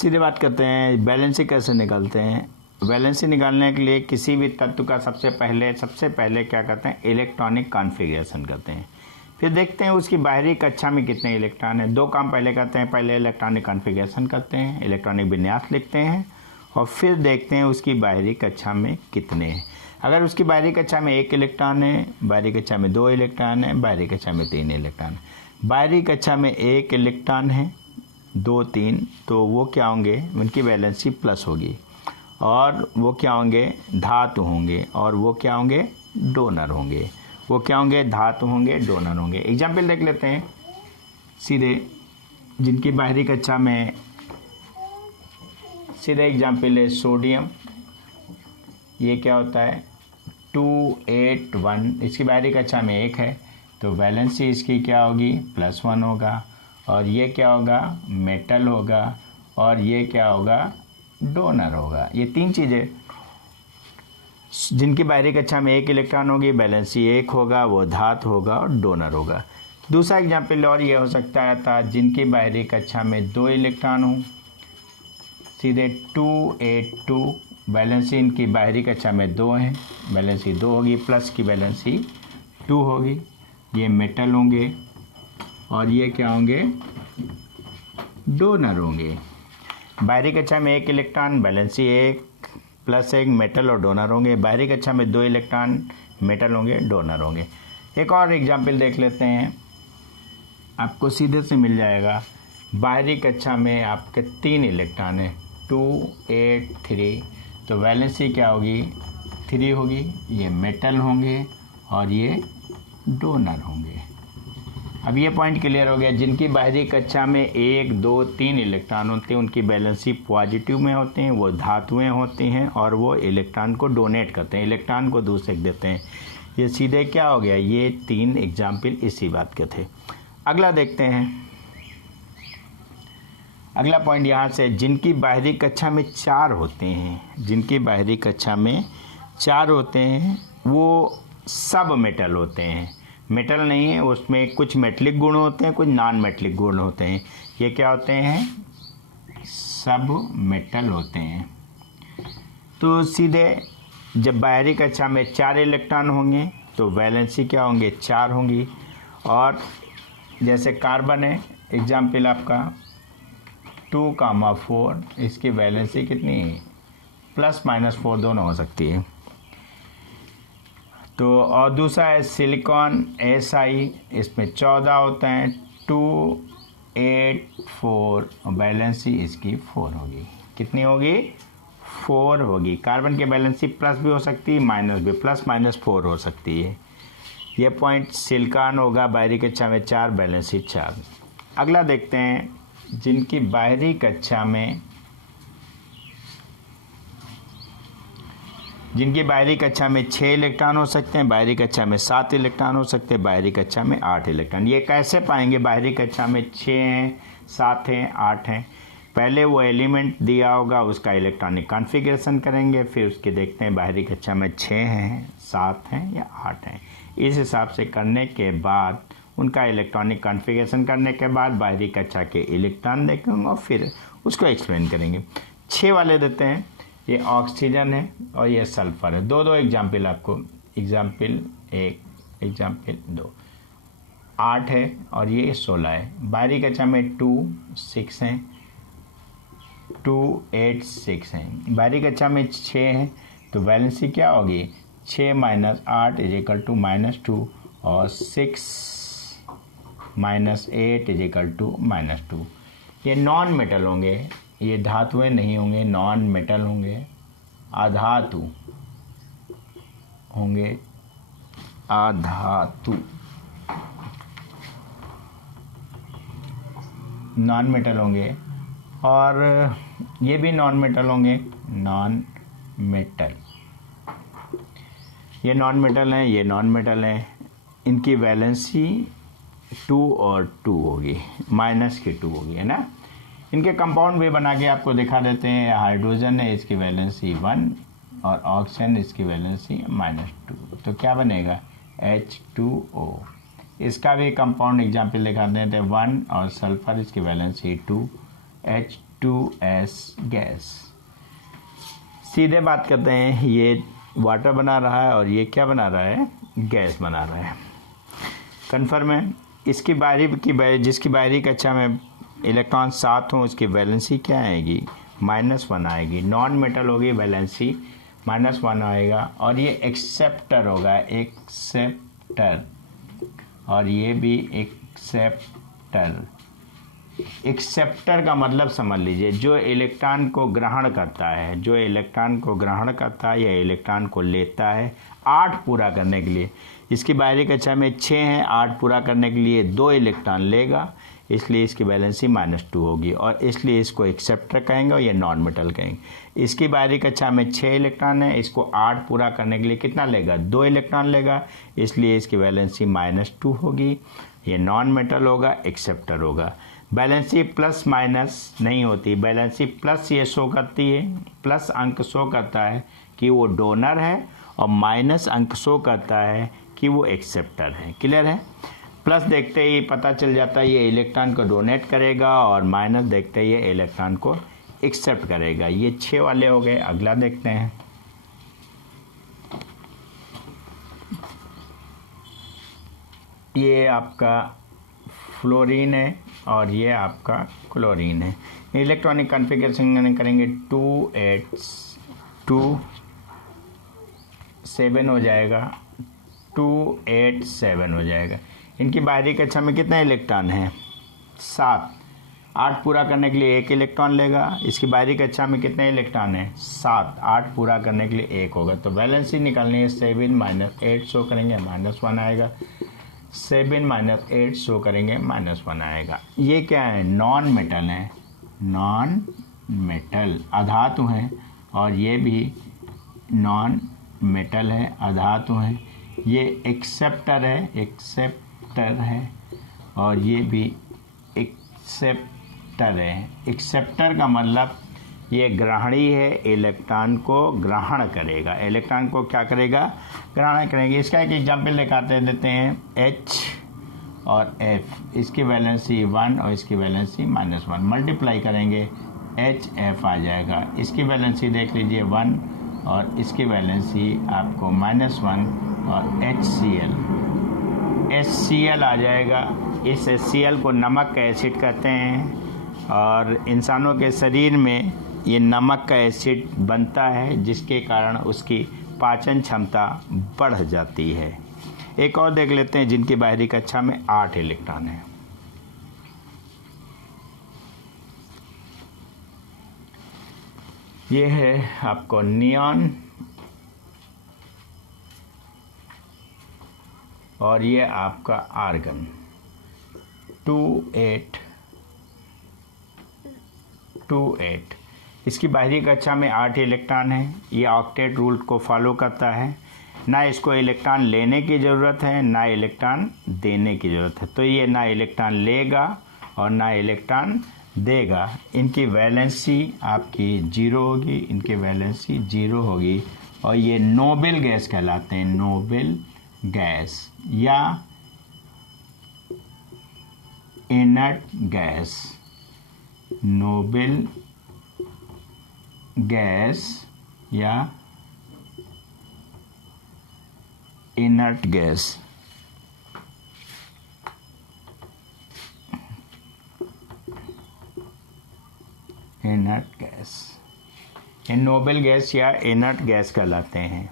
सीधे बात करते हैं बैलेंसी कैसे निकालते हैं। बैलेंसी निकालने के लिए किसी भी तत्व का सबसे पहले क्या करते हैं, इलेक्ट्रॉनिक कॉन्फ़िगरेशन करते हैं। फिर देखते हैं उसकी बाहरी कक्षा में कितने इलेक्ट्रॉन हैं। दो काम पहले करते हैं, पहले इलेक्ट्रॉनिक कॉन्फ़िगरेशन करते हैं, इलेक्ट्रॉनिक विन्यास लिखते हैं और फिर देखते हैं उसकी बाहरी कक्षा में कितने हैं। अगर उसकी बाहरी कक्षा में 1 इलेक्ट्रॉन है, बाहरी कक्षा में 2 इलेक्ट्रॉन है, बाहरी कक्षा में 3 इलेक्ट्रॉन है। बाहरी कक्षा में 1 इलेक्ट्रॉन है, 2 3, तो वो क्या होंगे, उनकी वैलेंसी प्लस होगी और वो क्या होंगे, धातु होंगे और वो क्या होंगे, डोनर होंगे। वो क्या होंगे, धातु होंगे, डोनर होंगे। एग्जाम्पल देख लेते हैं सीधे, जिनकी बाहरी कक्षा में सीधे एग्जाम्पल है सोडियम। ये क्या होता है 281, इसकी बाहरी कक्षा में 1 है तो वैलेंसी इसकी क्या होगी, +1 होगा। और ये क्या होगा, मेटल होगा और ये क्या होगा, डोनर होगा। ये 3 चीज़ें जिनकी बाहरी कक्षा में 1 इलेक्ट्रॉन होगी, वैलेंसी 1 होगा, वो धातु होगा और डोनर होगा। दूसरा एग्जाम्पल और ये हो सकता है था जिनकी बाहरी कक्षा में 2 इलेक्ट्रॉन हो, सीधे 282, वैलेंसी इनकी बाहरी कक्षा में 2 है, वैलेंसी 2 होगी, प्लस की वैलेंसी 2 होगी। ये मेटल होंगे और ये क्या होंगे, डोनर होंगे। बाहरी कक्षा में 1 इलेक्ट्रॉन, वैलेंसी 1, +1, मेटल और डोनर होंगे। बाहरी कक्षा में 2 इलेक्ट्रॉन, मेटल होंगे, डोनर होंगे। एक और एग्जाम्पल देख लेते हैं, आपको सीधे से मिल जाएगा। बाहरी कक्षा में आपके 3 इलेक्ट्रॉन है, 2 8 3, तो वैलेंसी क्या होगी, 3 होगी। ये मेटल होंगे और ये डोनर होंगे। अब ये पॉइंट क्लियर हो गया। जिनकी बाहरी कक्षा में 1 2 3 इलेक्ट्रॉन होते हैं उनकी वैलेंसी पॉजिटिव में होते हैं, वो धातुएं होती हैं और वो इलेक्ट्रॉन को डोनेट करते हैं, इलेक्ट्रॉन को दूसरे को देते हैं। ये सीधे क्या हो गया, ये 3 एग्जाम्पल इसी बात के थे। अगला देखते हैं, अगला पॉइंट यहाँ से, जिनकी बाहरी कक्षा में 4 होते हैं, जिनकी बाहरी कक्षा में 4 होते हैं वो सब मेटल होते हैं। मेटल नहीं है, उसमें कुछ मेटलिक गुण होते हैं, कुछ नॉन मेटलिक गुण होते हैं। ये क्या होते हैं, सब मेटल होते हैं। तो सीधे जब बाहरी कक्षा में 4 इलेक्ट्रॉन होंगे तो वैलेंसी क्या होंगे, 4 होंगी। और जैसे कार्बन है, एग्जाम्पल आपका 2,4, इसकी वैलेंसी कितनी है, +-4 दोनों हो सकती है। तो और दूसरा है सिलिकॉन Si, इसमें 14 होते हैं, 2 8 4, वैलेंसी इसकी 4 होगी। कितनी होगी, 4 होगी। कार्बन की वैलेंसी प्लस भी हो सकती है, माइनस भी, +-4 हो सकती है। ये पॉइंट सिलिकॉन होगा, बाहरी कक्षा में 4, वैलेंसी 4। अगला देखते हैं, जिनकी बाहरी कक्षा में 6 इलेक्ट्रॉन हो सकते हैं, बाहरी कक्षा में 7 इलेक्ट्रॉन हो सकते हैं, बाहरी कक्षा में 8 इलेक्ट्रॉन। ये कैसे पाएंगे, बाहरी कक्षा में 6 हैं, 7 हैं, 8 हैं। पहले वो एलिमेंट दिया होगा, उसका इलेक्ट्रॉनिक कॉन्फ़िगरेशन करेंगे, फिर उसके देखते हैं बाहरी कक्षा में 6 हैं, 7 हैं या 8 हैं। इस हिसाब से करने के बाद, उनका इलेक्ट्रॉनिक कॉन्फ़िगरेशन करने के बाद बाहरी कक्षा के इलेक्ट्रॉन देखेंगे और फिर उसको एक्सप्लेन करेंगे। 6 वाले देते हैं, ये ऑक्सीजन है और ये सल्फर है। दो एग्जाम्पल आपको, एग्जाम्पल 1, एग्जाम्पल 2, 8 है और ये 16 है। बाहरी कक्षा में 2 6 हैं, 2 8 6 हैं। बाहरी कक्षा में 6 हैं तो वैलेंसी क्या होगी, 6 - 8 = -2 और 6 - 8 = -2। ये नॉन मेटल होंगे, ये धातुएं नहीं होंगे, नॉन मेटल होंगे, अधातु होंगे, अधातु, नॉन मेटल होंगे। और ये भी नॉन मेटल होंगे, नॉन मेटल, ये नॉन मेटल हैं, ये नॉन मेटल हैं। इनकी वैलेंसी 2 और 2 होगी, -2 होगी, है ना। इनके कंपाउंड भी बना के आपको दिखा देते हैं। हाइड्रोजन है, इसकी वैलेंसी 1 और ऑक्सीजन इसकी वैलेंसी -2, तो क्या बनेगा, H2O। इसका भी कंपाउंड एग्जाम्पल दिखा देते हैं 1 और सल्फर इसकी वैलेंसी 2, H2S गैस। सीधे बात करते हैं, ये वाटर बना रहा है और ये क्या बना रहा है, गैस बना रहा है। कन्फर्म है। इसकी जिसकी बाहरी कक्षा में इलेक्ट्रॉन 7 हों उसकी वैलेंसी क्या आएगी, -1 आएगी। नॉन मेटल होगी, वैलेंसी -1 आएगा। और ये एक्सेप्टर होगा, एक्सेप्टर, और ये भी एक्सेप्टर। एक्सेप्टर का मतलब समझ लीजिए, जो इलेक्ट्रॉन को ग्रहण करता है, जो इलेक्ट्रॉन को ग्रहण करता है या इलेक्ट्रॉन को लेता है 8 पूरा करने के लिए। इसकी बाहरी कक्षा में 6 हैं, 8 पूरा करने के लिए 2 इलेक्ट्रॉन लेगा, इसलिए इसकी वैलेंसी -2 होगी और इसलिए इसको एक्सेप्टर कहेंगे और ये नॉन मेटल कहेंगे। इसकी बाहरी कक्षा में 6 इलेक्ट्रॉन है, इसको 8 पूरा करने के लिए कितना लेगा, 2 इलेक्ट्रॉन लेगा, इसलिए इसकी वैलेंसी -2 होगी। ये नॉन मेटल होगा, एक्सेप्टर होगा। बैलेंसी प्लस माइनस नहीं होती, बैलेंसी प्लस ये शो करती है, प्लस अंक शो करता है कि वो डोनर है और माइनस अंक शो करता है कि वो एक्सेप्टर है। क्लियर है। प्लस देखते ही पता चल जाता है ये इलेक्ट्रॉन को डोनेट करेगा और माइनस देखते ही ये इलेक्ट्रॉन को एक्सेप्ट करेगा। ये 6 वाले हो गए। अगला देखते हैं। ये आपका फ्लोरीन है और ये आपका क्लोरीन है। इलेक्ट्रॉनिक कॉन्फ़िगरेशन करेंगे 2 8 2 7 हो जाएगा, 2 8 7 हो जाएगा। इनकी बाहरी कक्षा में कितने इलेक्ट्रॉन हैं, 7। 8 पूरा करने के लिए 1 इलेक्ट्रॉन लेगा। इसकी बाहरी कक्षा में कितने इलेक्ट्रॉन हैं, 7। 8 पूरा करने के लिए 1 होगा, तो वैलेंसी निकालनी है। 7 - 8 शो करेंगे, -1 आएगा। 7 - 8 शो करेंगे, -1 आएगा। ये क्या है, नॉन मेटल है, नॉन मेटल अधातु हैं, और ये भी नॉन मेटल है, अधातु हैं। ये एक्सेप्टर है, एक्सेप्टर है, और ये भी एक्सेप्टर है। एक्सेप्टर का मतलब ये ग्रहणी है, इलेक्ट्रॉन को ग्रहण करेगा। इलेक्ट्रॉन को क्या करेगा, ग्रहण करेंगे। इसका एक एग्जाम्पल दिखाते देते हैं, H और F। इसकी वैलेंसी 1 और इसकी वैलेंसी -1। मल्टीप्लाई करेंगे HF आ जाएगा। इसकी वैलेंसी देख लीजिए 1 और इसकी वैलेंसी आपको -1 और HCl आ जाएगा। इस HCl को नमक का एसिड कहते हैं और इंसानों के शरीर में ये नमक का एसिड बनता है, जिसके कारण उसकी पाचन क्षमता बढ़ जाती है। एक और देख लेते हैं जिनकी बाहरी कक्षा में 8 इलेक्ट्रॉन है। ये है आपको नियॉन और ये आपका आर्गन। 2 8 2 8। इसकी बाहरी कक्षा में 8 इलेक्ट्रॉन है। ये ऑक्टेट रूल को फॉलो करता है। ना इसको इलेक्ट्रॉन लेने की ज़रूरत है, ना इलेक्ट्रॉन देने की ज़रूरत है। तो ये ना इलेक्ट्रॉन लेगा और ना इलेक्ट्रॉन देगा। इनकी वैलेंसी आपकी 0 होगी, इनकी वैलेंसी 0 होगी और ये नोबल गैस कहलाते हैं, नोबल गैस या इनर्ट गैस। नोबल गैस या इनर्ट गैस। इनर्ट गैस, ये नोबल गैस या इनर्ट गैस कहलाते हैं।